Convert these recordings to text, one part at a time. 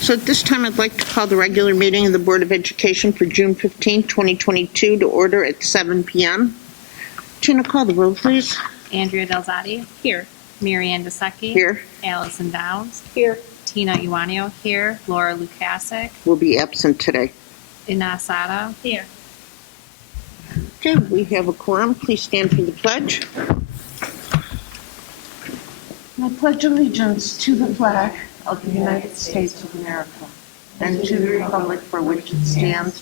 So at this time, I'd like to call the regular meeting of the Board of Education for June 15, 2022 to order at 7 p.m. Tina, call the roll, please. Andrea Delzati. Here. Marianne Desecki. Here. Allison Downs. Here. Tina Iwanio here. Laura Lukasik. Will be absent today. Ina Asada. Here. Okay, we have a quorum. Please stand for the pledge. I pledge allegiance to the flag of the United States of America and to the republic for which it stands,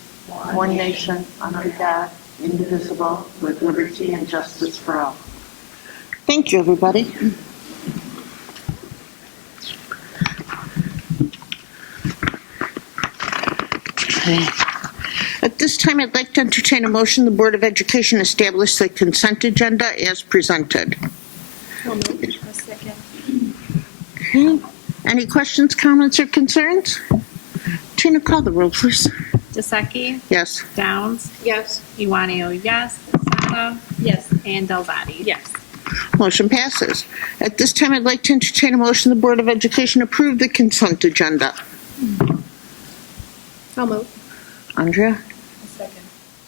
one nation, under God, indivisible, with liberty and justice for all. Thank you, everybody. Okay. At this time, I'd like to entertain a motion the Board of Education establish the consent agenda as presented. A second. Okay. Any questions, comments, or concerns? Tina, call the roll, please. Desecki. Yes. Downs. Yes. Iwanio, yes. Asada. Yes. And Delzati. Yes. Motion passes. At this time, I'd like to entertain a motion the Board of Education approve the consent agenda. I'll move. Andrea? A second.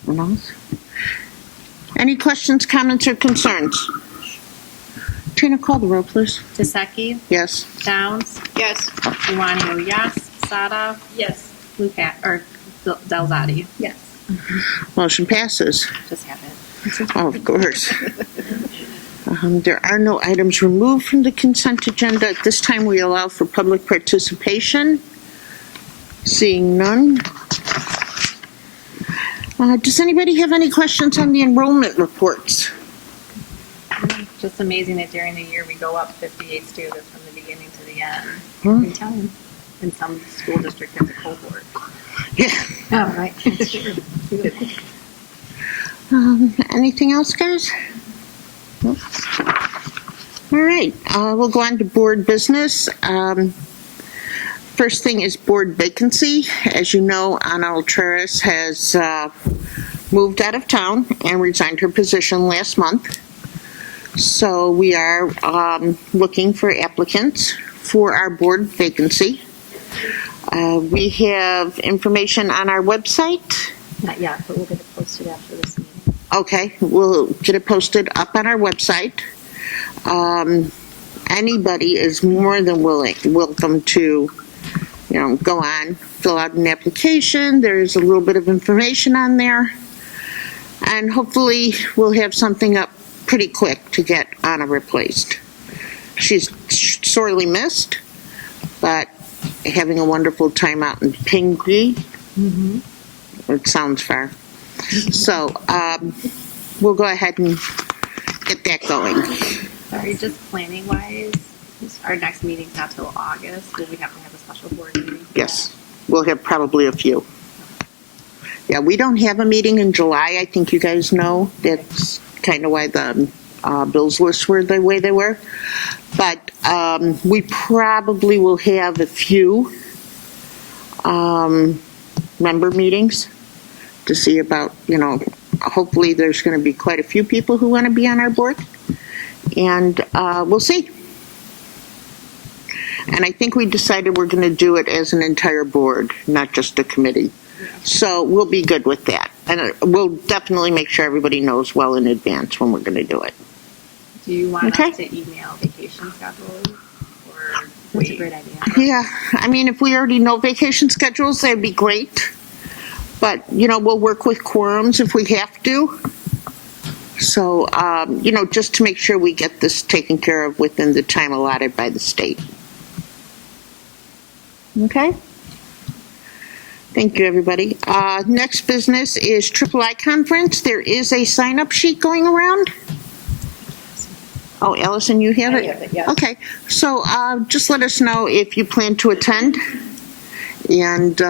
Anyone else? Any questions, comments, or concerns? Tina, call the roll, please. Desecki. Yes. Downs. Yes. Iwanio, yes. Asada. Yes. Delzati. Yes. Motion passes. Just have it. Oh, of course. There are no items removed from the consent agenda. At this time, we allow for public participation. Seeing none. Does anybody have any questions on the enrollment reports? Just amazing that during the year we go up 58 students from the beginning to the end. Hmm. Every time. And some school district has a cohort. Yeah. Oh, right. That's true. Anything else, guys? Nope. All right, we'll go on to board business. First thing is board vacancy. As you know, Ana Altreras has moved out of town and resigned her position last month. So we are looking for applicants for our board vacancy. We have information on our website. Not yet, but we'll get it posted after this meeting. Okay, we'll get it posted up on our website. Anybody is more than welcome to, go on, fill out an application. There's a little bit of information on there. And hopefully we'll have something up pretty quick to get Anna replaced. She's sorely missed, but having a wonderful time out in Pingree. Mm-hmm. It sounds far. So we'll go ahead and get that going. Sorry, just planning wise, our next meeting's not till August. Will we have to have a special board meeting? Yes, we'll have probably a few. Yeah, we don't have a meeting in July. I think you guys know. That's kind of why the bills lists were the way they were. But we probably will have a few member meetings to see about, hopefully there's going to be quite a few people who want to be on our board. And we'll see. And I think we decided we're going to do it as an entire board, not just a committee. So we'll be good with that. And we'll definitely make sure everybody knows well in advance when we're going to do it. Do you want Okay. us to email vacation schedules? Or that's a great idea. Yeah, I mean, if we already know vacation schedules, that'd be great. But, we'll work with quorums if we have to. So, just to make sure we get this taken care of within the time allotted by the state. Okay? Thank you, everybody. Next business is III Conference. There is a sign-up sheet going around. Oh, Allison, you have it? I have it, yes. Okay, so just let us know if you plan to attend, and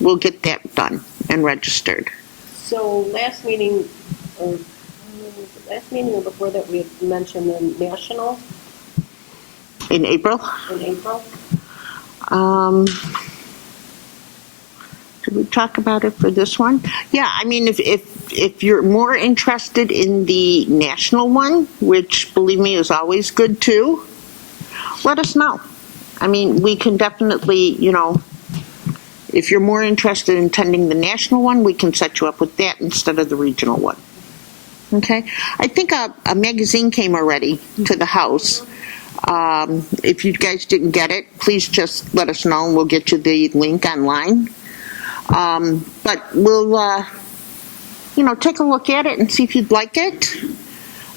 we'll get that done and registered. So last meeting, or before that, we had mentioned the national In April? in April. Did we talk about it for this one? Yeah, I mean, if you're more interested in the national one, which, believe me, is always good too, let us know. I mean, we can definitely, if you're more interested in attending the national one, we can set you up with that instead of the regional one. Okay? I think a magazine came already to the house. If you guys didn't get it, please just let us know and we'll get you the link online. But we'll, take a look at it and see if you'd like it.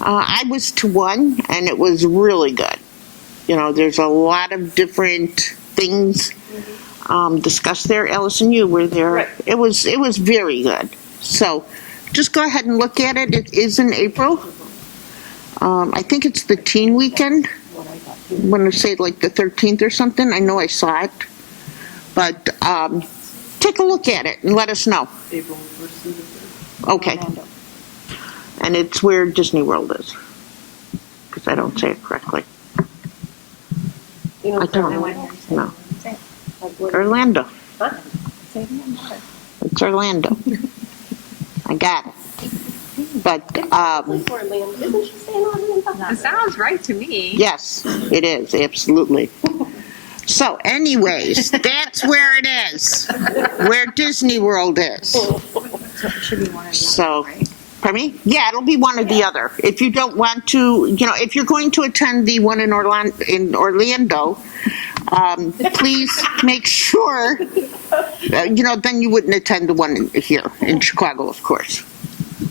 I was to one and it was really good. There's a lot of different things discussed there. Allison, you were there. Right. It was very good. So just go ahead and look at it. It is in April. I think it's the teen weekend. I'm going to say like the 13th or something. I know I saw it. But take a look at it and let us know. April 1st through the 3rd. Okay. And it's where Disney World is. Because I don't say it correctly. You know, I don't know. like No. what- Orlando. Huh? It's Orlando. I got it. But, Like Orlando. Isn't she saying Orlando? It sounds right to me. yes, it is, absolutely. So anyways, that's where it is, where Disney World is. So it should be one or the So, other, right? pardon me? Yeah, it'll be one or the other. If you don't want to, if you're going to attend the one in Orlando, please make sure, then you wouldn't attend the one here in Chicago, of course.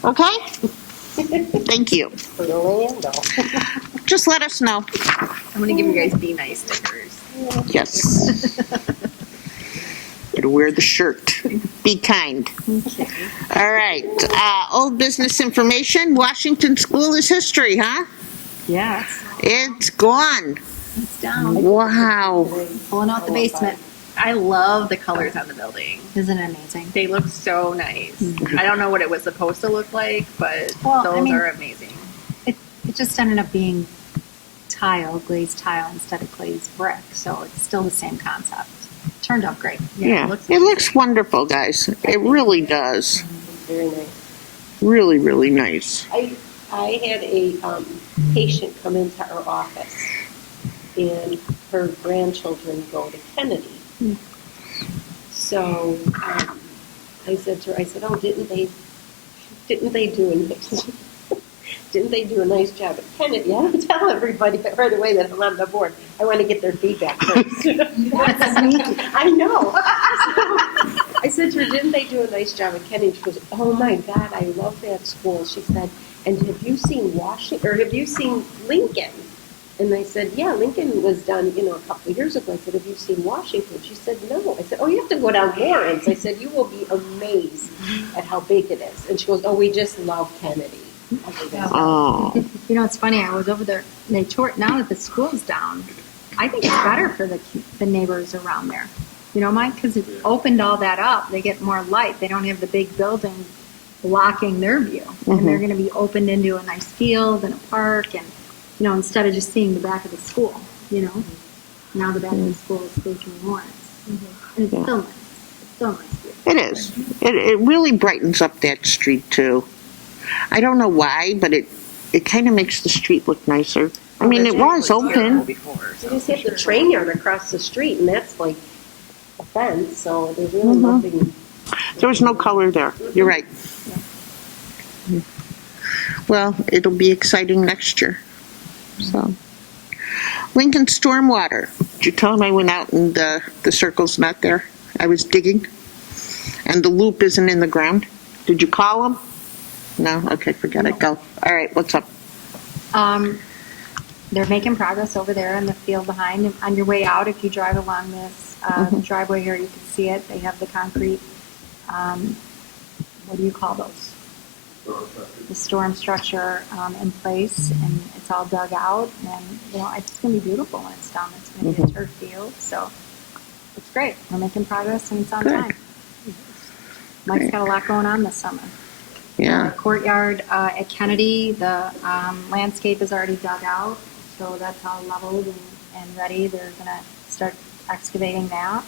Okay? Thank you. Orlando. Just let us know. I'm going to give you guys Be Nice stickers. Yes. Gotta wear the shirt. Be kind. All right. Old business information. Washington School is history, huh? Yes. It's gone. It's down. Wow. Pulling out the basement. I love the colors on the building. Isn't it amazing? They look so nice. I don't know what it was supposed to look like, but Well, those I mean- are amazing. It just ended up being glazed tile instead of glazed brick, so it's still the same concept. Turned out great. Yeah. looks It looks wonderful, guys. It really does. Very nice. Really, really nice. I had a patient come into our office, and her grandchildren go to Kennedy. So I said to her, "Oh, didn't they do a nice job at Kennedy?" I don't tell everybody right away that I'm on the board. I want to get their feedback first. I know. So I said to her, "Didn't they do a nice job at Kennedy?" She goes, "Oh my God, I love that school." She said, "And have you seen Washington, or have you seen Lincoln?" And I said, "Yeah, Lincoln was done, a couple of years ago." I said, "Have you seen Washington?" She said, "No." I said, "Oh, you have to go down Lawrence." I said, "You will be amazed at how big it is." And she goes, "Oh, we just love Kennedy." I said, "That's Oh. It's funny. I was over there. And they tore it. Now that the school's down, I think it's better for the neighbors around there. Mike, because it opened all that up. They get more light. They don't have the big building blocking their view, and they're going to be opened into a nice field and a park, and instead of just seeing the back of the school. Now the back of the school is facing Lawrence, and it's Yeah. still nice. It's still nice view. It is. It really brightens up that street, too. I don't know why, but it kind of makes the street look nicer. I mean, it was open. Before, You just have the train yard across the street, and that's like a fence, so there's really nothing. There was no color there. You're right. Well, it'll be exciting next year. So, Lincoln Stormwater. Did you tell him I went out and the circle's not there? I was digging, and the loop isn't in the ground. Did you call him? No? Okay, forget it. Go. All right, what's up? They're making progress over there in the field behind. On your way out, if you drive along this driveway here, you can see it. They have the concrete, what do you call those? The storm structure in place, and it's all dug out. And, it's going to be beautiful when it's done. It's going to be a turf field, so it's great. We're making progress, and it's on Good. time. Mike's got a lot going on this summer. Yeah. The courtyard at Kennedy, the landscape is already dug out, so that's all leveled and ready. They're going to start excavating that.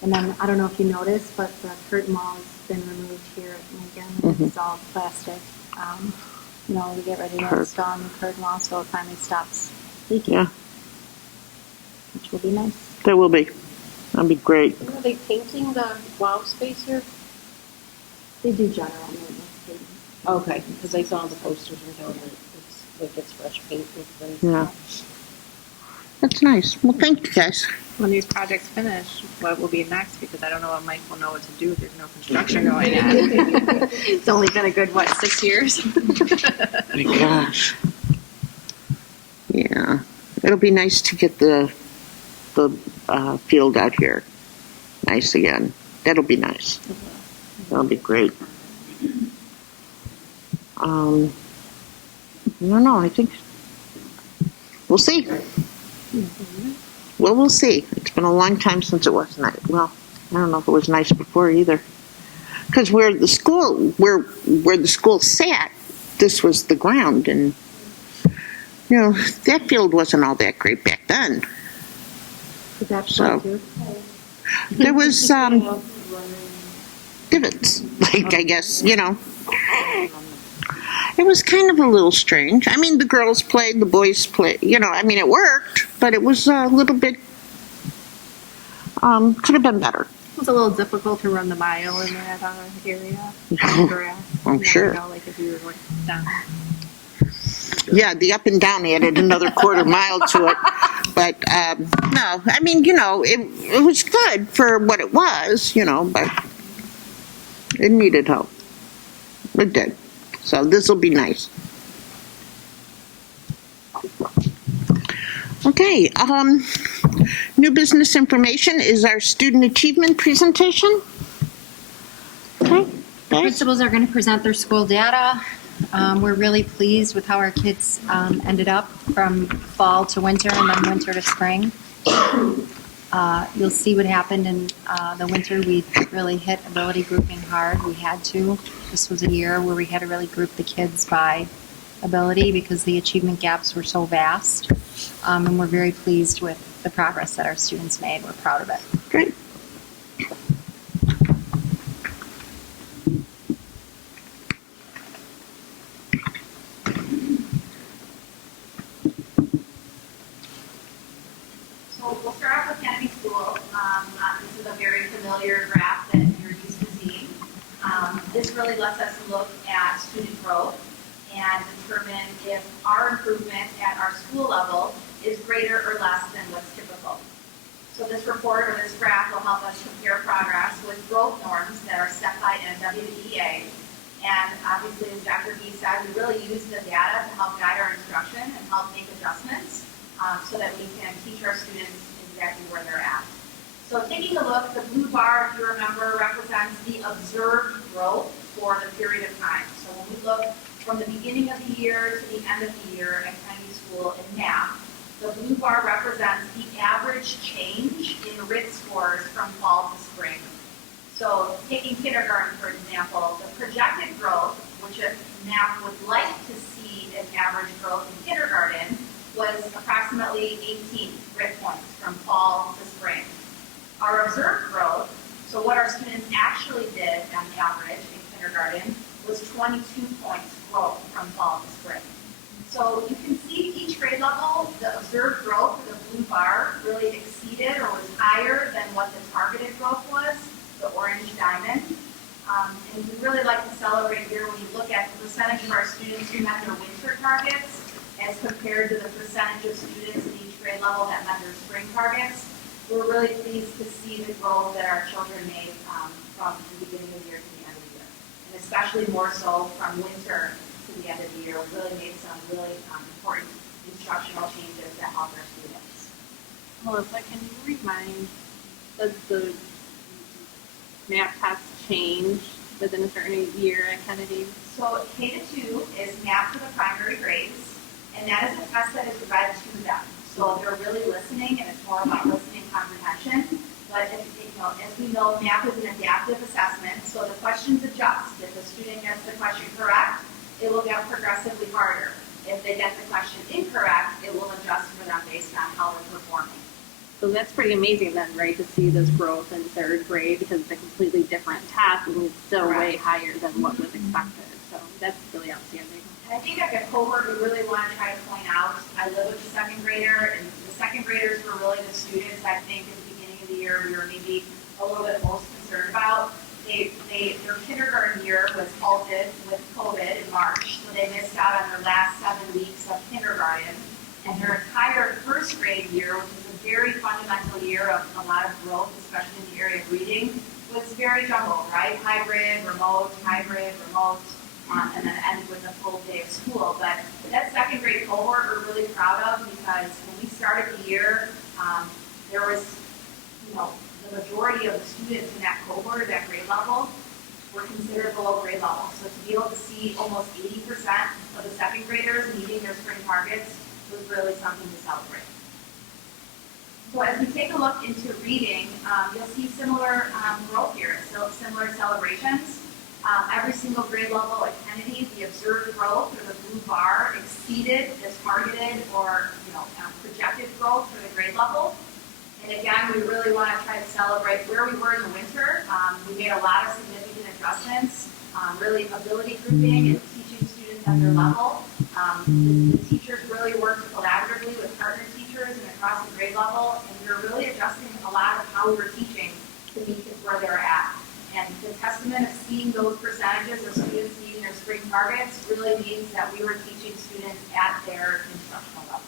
And then, I don't know if you noticed, but the curtain wall has been removed here at Lincoln. It's all plastic. We get ready to install a new curtain wall, so it finally stops leaking, Yeah, which will be nice. there will be. That'd be great. Are they painting the wow space here? They do general maintenance. Okay, because I saw the posters were down there. It's like it's fresh paint with things. Yeah. That's nice. Well, thank you guys. When these projects finish, what will be next? Because I don't know what Mike will know what to do if there's no construction going on. It's only been a good, 6 years? My gosh. Yeah. It'll be nice to get the field out here nice again. That'll be nice. That'll be great. I don't know. I think we'll see. Well, we'll see. It's been a long time since it was nice. Well, I don't know if it was nice before either. Because where the school sat, this was the ground, and that field wasn't all that great back then. Is that So- too? There was divots, like I guess It was kind of a little strange. I mean, the girls played, the boys played. I mean, it worked, but it was a little bit. Could have been better. It was a little difficult to run the mile in that area. Grass. I'm sure. Like if you were going down. Yeah, the up and down added another quarter mile to it. But no, I mean, it was good for what it was, but it needed help. It did. So this will be nice. Okay, new business information is our student achievement presentation. Okay, The guys? principals are going to present their school data. We're really pleased with how our kids ended up from fall to winter and then winter to spring. You'll see what happened in the winter. We really hit ability grouping hard. We had to. This was a year where we had to really group the kids by ability because the achievement gaps were so vast. And we're very pleased with the progress that our students made. We're proud of it. Great. So we'll start off with Kennedy School. This is a very familiar graph that you're used to seeing. This really lets us look at student growth and determine if our improvement at our school level is greater or less than what's typical. So this report or this graph will help us compare progress with growth norms that are set by NWEA. And obviously, as Dr. B said, we really use the data to help guide our instruction and help make adjustments so that we can teach our students exactly where they're at. So taking a look, the blue bar, if you remember, represents the observed growth for the period of time. So when we look from the beginning of the year to the end of the year at Kennedy School in math, the blue bar represents the average change in RIT scores from fall to spring. So taking kindergarten, for example, the projected growth, which math would like to see as average growth in kindergarten, was approximately 18 RIT points from fall to spring. Our observed growth, so what our students actually did on average in kindergarten, was 22 points growth from fall to spring. So you can see each grade level, the observed growth, the blue bar, really exceeded or was higher than what the targeted growth was, the orange diamond. And we really like to celebrate here when you look at the percentage of our students who met their winter targets as compared to the percentage of students in each grade level that met their spring targets. We're really pleased to see the growth that our children made from the beginning of the year to the end of the year. And especially more so from winter to the end of the year. We really made some really important instructional changes that help our students. Melissa, can you remind, does the math test change within a certain year at Kennedy? So K-2 is math for the primary grades, and that is a test that is read to them. So they're really listening, and it's more about listening comprehension. But as we know, math is an adaptive assessment, so the questions adjust. If the student gets the question correct, it will get progressively harder. If they get the question incorrect, it will adjust for them based on how they're performing. So that's pretty amazing then, right, to see this growth in third grade because it's a completely different test and it's still way higher than what was expected. So that's really outstanding. And I think at the cohort, we really want to try to point out, I live with a second grader, and the second graders were really the students, I think, at the beginning of the year year we were maybe a little bit most concerned about. Their kindergarten year was halted with COVID in March, so they missed out on their last 7 weeks of kindergarten. And their entire first grade year, which is a very fundamental year of a lot of growth, especially in the area of reading, was very jumbled, right? Hybrid, remote, and then ends with a full day of school. But that second grade cohort we're really proud of because when we started the year, there was, the majority of the students in that cohort, that grade level, were considered below grade level. So to be able to see almost 80% of the second graders meeting their spring targets was really something to celebrate. So as we take a look into reading, you'll see similar growth here, so similar celebrations. Every single grade level at Kennedy, the observed growth, or the blue bar, exceeded the targeted or projected growth for the grade level. And again, we really want to try to celebrate where we were in the winter. We made a lot of significant adjustments, really ability grouping and teaching students at their level. The teachers really worked collaboratively with partner teachers and across the grade level, and we were really adjusting a lot of how we were teaching to meet where they're at. And the testament of seeing those percentages of students meeting their spring targets really means that we were teaching students at their instructional levels.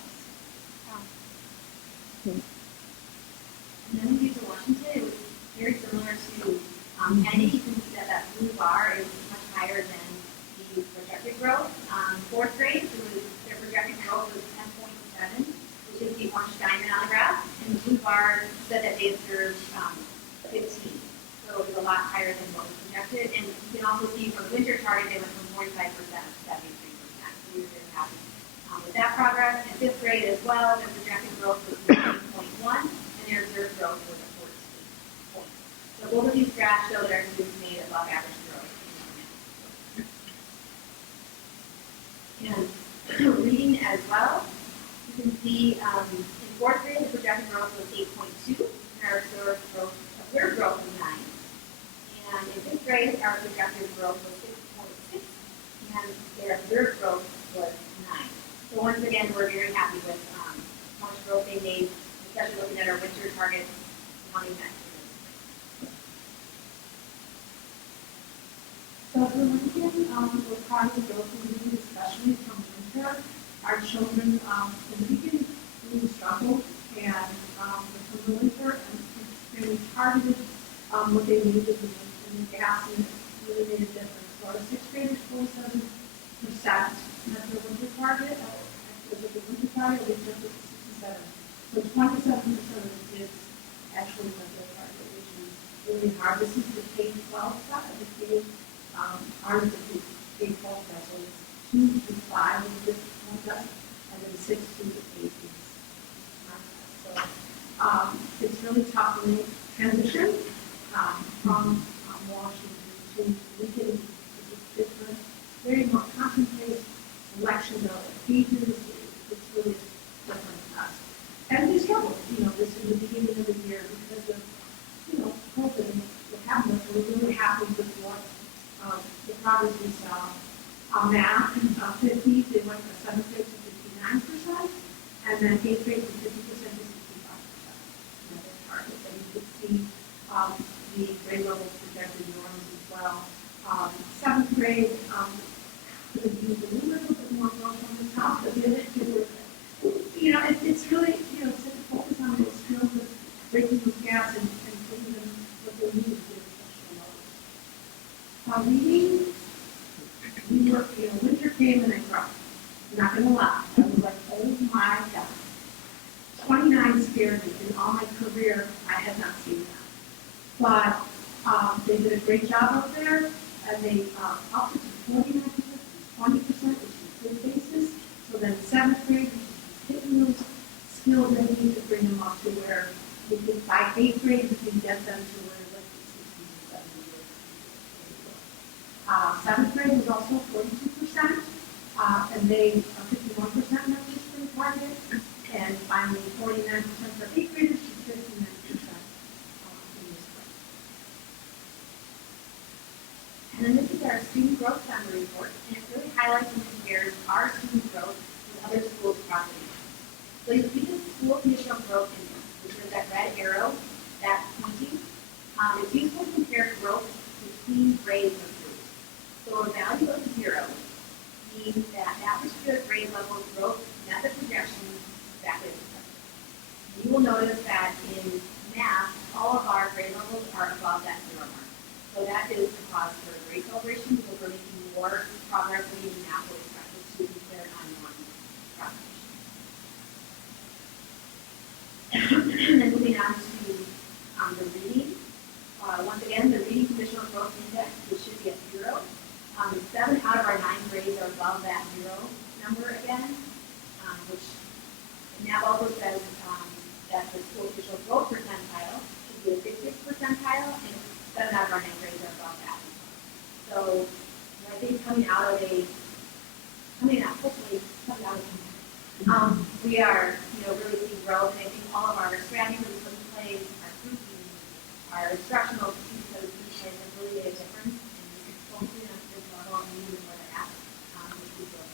And then we get to Washington, it was very similar to Kennedy. You can see that blue bar is much higher than the projected growth. Fourth grade, their projected growth was 10.7, which is the orange diamond on the graph. And the blue bar said that they observed 15. So it was a lot higher than what was projected. And you can also see for the winter target, they went from 45% to 73%. So we were very happy with that progress. And fifth grade as well, their projected growth was 9.1, and their observed growth was at 14 points. So both of these graphs show that our students made above average growth. And reading as well, you can see in fourth grade, the projected growth was 8.2, and our observed growth was 9. And in fifth grade, our projected growth was 6.6, and their observed growth was 9. So once again, we're very happy with how much growth they made, especially looking at our winter targets wanting that. So for Lincoln, we're proud to go through reading, especially from winter. Our children in the beginning really struggled, and from the winter, and we targeted what they needed in the gas, and it really made a difference. So our sixth graders, 47% met their winter target. After the winter target, they jumped up to 67. So 27% of the kids actually met their target, which is really hard. This is the K-12 side, the K. Ours is the K-12 side, so it's 2 to 5 is the test, and then 6 to 8 is not test. So it's really tough to make transition from Washington to Lincoln. It's different, very more concentrated selection of features. It's really different class. And they struggled, this is the beginning of the year because of, COVID and what happened. So we're really happy with what the progress we saw. On math, 50, they went from 7th grade to 59%, and then 8th grade from 50% to 65%. Another target that you could see the grade level projected norms as well. 7th grade, could use a little bit more growth on the top, but the other two were, it's really, it's a focus on those skills of breaking those gaps and giving them what they need to do at reading, we were, winter came and I cried. I'm not going to lie. I was like, oh my God. 29 scared me. In all my career, I had not seen that. But they did a great job up there, and they upped it to 49%, 20%, which is a good basis. So then 7th grade, hitting those skills they need to bring them up to where we can, by 8th grade, we can get them to where like 60 to 70 years. 7th grade was also 42%, and they 51% met the spring target, and finally 49% for 8th graders to 59% in the spring. And then this is our student growth summary report, and it really highlights and compares our student growth with other schools across the nation. So you see the school initial growth index, which is that red arrow that It's useful to compare growth between grades of groups. So a value of 0 means that that particular grade level growth met the projection exactly as expected. You will notice that in math, all of our grade levels are above that 0 mark. So that is the cause for a great celebration because we're making more progress than even math would expect us to declare on one proclamation. And then moving on to the reading. Once again, the reading conditional growth index, which should be at 0. 7 out of our 9 grades are above that 0 number again, and that also says that the school official growth percentile should be a 50th percentile, and 7 out of our 9 grades are above that. So I think we are, really seeing growth, and I think all of our strategies we put in place, our grouping, our instructional pieces that we put in place have really made a difference, and it's focusing on this level and meeting where they're at, which we feel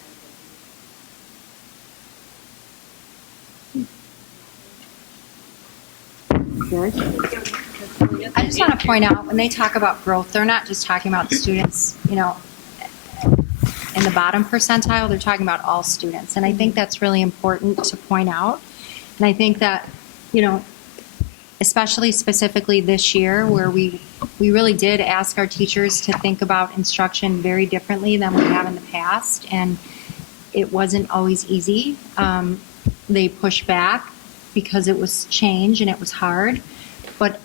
I just want to point out, when they talk about growth, they're not just talking about the students, in the bottom percentile, they're talking about all students. And I think that's really important to point out. And I think that, especially specifically this year where we really did ask our teachers to think about instruction very differently than we have in the past. And it wasn't always easy. They pushed back because it was change and it was hard. But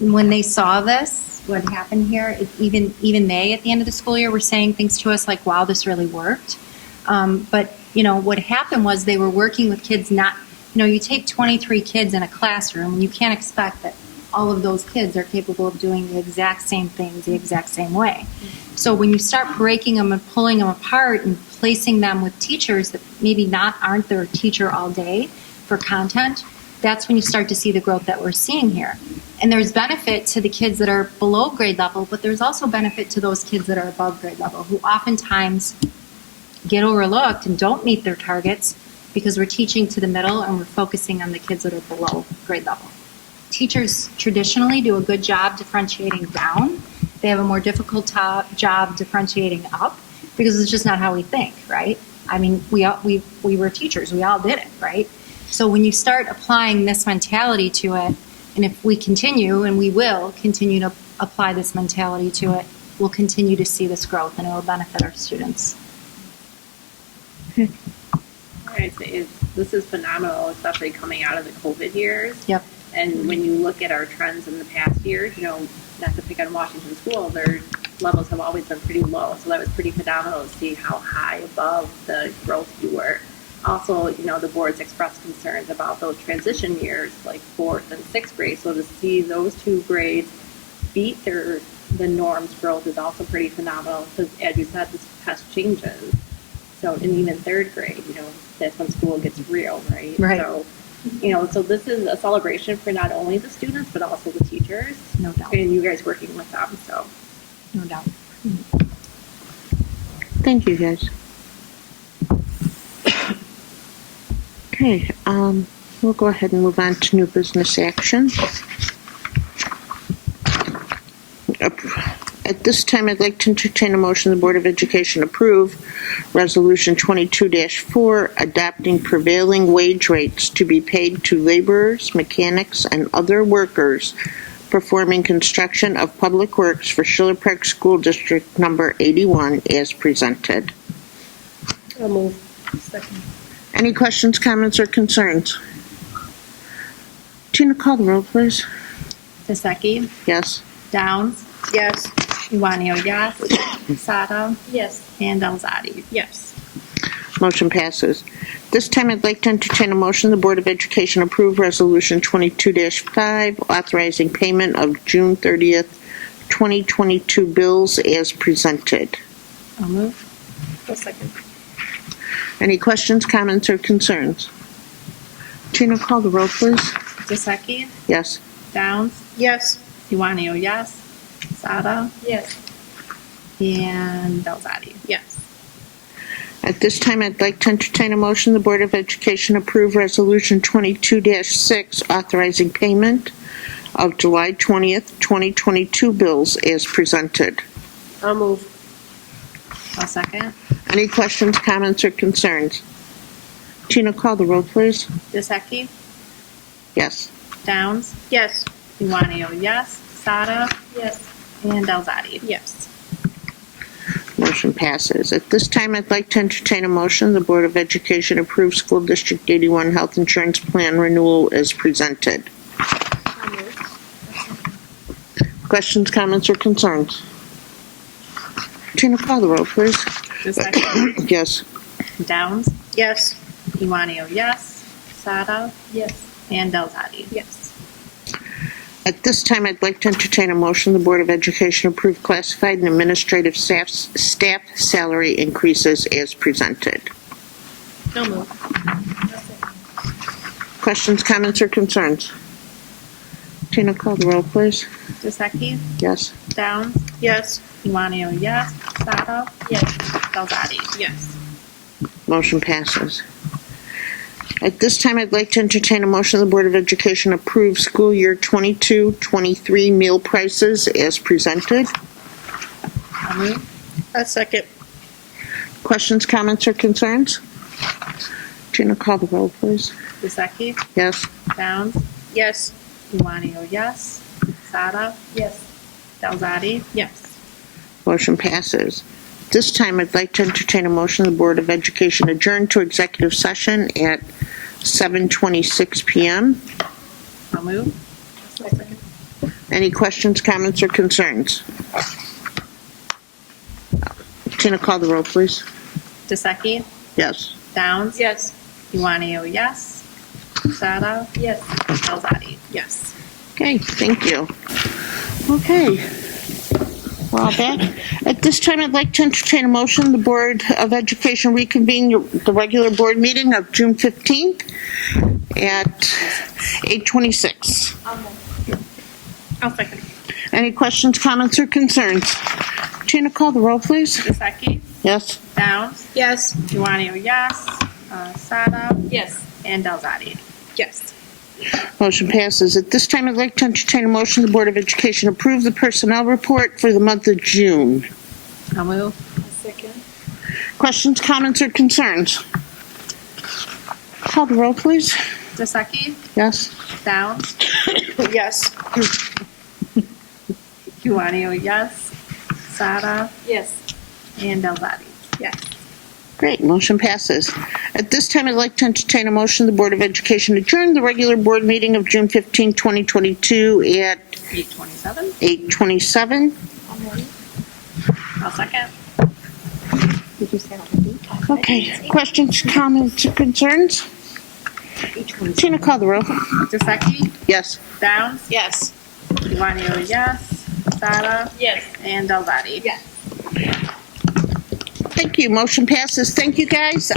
when they saw this, what happened here, even they at the end of the school year were saying things to us like, wow, this really worked. But what happened was they were working with kids you take 23 kids in a classroom and you can't expect that all of those kids are capable of doing the exact same things the exact same way. So when you start breaking them and pulling them apart and placing them with teachers that maybe aren't their teacher all day for content, that's when you start to see the growth that we're seeing here. And there's benefit to the kids that are below grade level, but there's also benefit to those kids that are above grade level who oftentimes get overlooked and don't meet their targets because we're teaching to the middle and we're focusing on the kids that are below grade level. Teachers traditionally do a good job differentiating down. They have a more difficult job differentiating up because it's just not how we think, right? I mean, we were teachers. We all did it, right? So when you start applying this mentality to it, and if we continue, and we will continue to apply this mentality to it, we'll continue to see this growth, and it will benefit our students. This is phenomenal, especially coming out of the COVID years. Yep. And when you look at our trends in the past years, not to pick on Washington School, their levels have always been pretty low. So that was pretty phenomenal to see how high above the growth you were. Also, the boards expressed concerns about those transition years, like 4th and 6th grade. So to see those 2 grades beat the norm's growth is also pretty phenomenal because, as you said, this test changes. So in even 3rd grade, that's when school gets real, right? Right. So, so this is a celebration for not only the students, but also the teachers. No doubt. And you guys working with them, so. No doubt. Thank you, guys. Okay, we'll go ahead and move on to new business action. At this time, I'd like to entertain a motion the Board of Education approve Resolution 22-4, adopting prevailing wage rates to be paid to laborers, mechanics, and other workers performing construction of public works for Schiller Park School District Number 81 as presented. I'll move. Second. Any questions, comments, or concerns? Tina, call the roll, please. Tasecki, Yes. Downs, Yes. Iwanio, yes. Sada, Yes. and Elzadi. Yes. Motion passes. This time, I'd like to entertain a motion the Board of Education approve Resolution 22-5, authorizing payment of June 30th, 2022 bills as presented. I'll move. A second. Any questions, comments, or concerns? Tina, call the roll, please. Tasecki, Yes. Downs, Yes. Iwanio, yes. Sada, Yes. and Elzadi. Yes. At this time, I'd like to entertain a motion the Board of Education approve Resolution 22-6, authorizing payment of July 20th, 2022 bills as presented. I'll move. I'll second. Any questions, comments, or concerns? Tina, call the roll, please. Dissecki? Yes. Downs? Yes. Iwanio, yes. Sada? Yes. And Delzadi? Yes. Motion passes. At this time, I'd like to entertain a motion. The Board of Education approves School District 81 Health Insurance Plan renewal as presented. I'll move. Questions, comments, or concerns? Tina, call the roll, please. Dissecki? Yes. Downs? Yes. Iwanio, yes. Sada? Yes. And Delzadi? Yes. At this time, I'd like to entertain a motion. The Board of Education approve classified and administrative staff salary increases as presented. I'll move. Questions, comments, or concerns? Tina, call the roll, please. Dissecki? Yes. Downs? Yes. Iwanio, yes. Sada? Yes. Delzadi? Yes. Motion passes. At this time, I'd like to entertain a motion. The Board of Education approve school year 22-23 meal prices as presented. I'll move. A second. Questions, comments, or concerns? Tina, call the roll, please. Dissecki? Yes. Downs? Yes. Iwanio, yes. Sada? Yes. Delzadi? Yes. Motion passes. This time, I'd like to entertain a motion. The Board of Education adjourn to executive session at 7:26 p.m. I'll move. Second. Any questions, comments, or concerns? Tina, call the roll, please. Dissecki? Yes. Downs? Yes. Iwanio, yes. Sada? Yes. Delzadi? Yes. Okay, thank you. Okay. We're all back. At this time, I'd like to entertain a motion. The Board of Education reconvene the regular board meeting of June 15th at 8:26. I'll second. Any questions, comments, or concerns? Tina, call the roll, please. Dissecki? Yes. Downs? Yes. Iwanio, yes. Sada? Yes. And Delzadi? Yes. Motion passes. At this time, I'd like to entertain a motion. The Board of Education approve the personnel report for the month of June. I'll move. A second. Questions, comments, or concerns? Call the roll, please. Dissecki? Yes. Downs? Yes. Iwanio, yes. Sada? Yes. And Delzadi? Yes. Great, motion passes. At this time, I'd like to entertain a motion. The Board of Education adjourn the regular board meeting of June 15, 2022 at 8:27? 8:27. I'll second. Did you say that would be? Okay, questions, comments, or concerns? Tina, call the roll. Dissecki? Yes. Downs? Yes. Iwanio, yes. Sada? Yes. And Delzadi? Yes. Thank you, motion passes. Thank you, guys.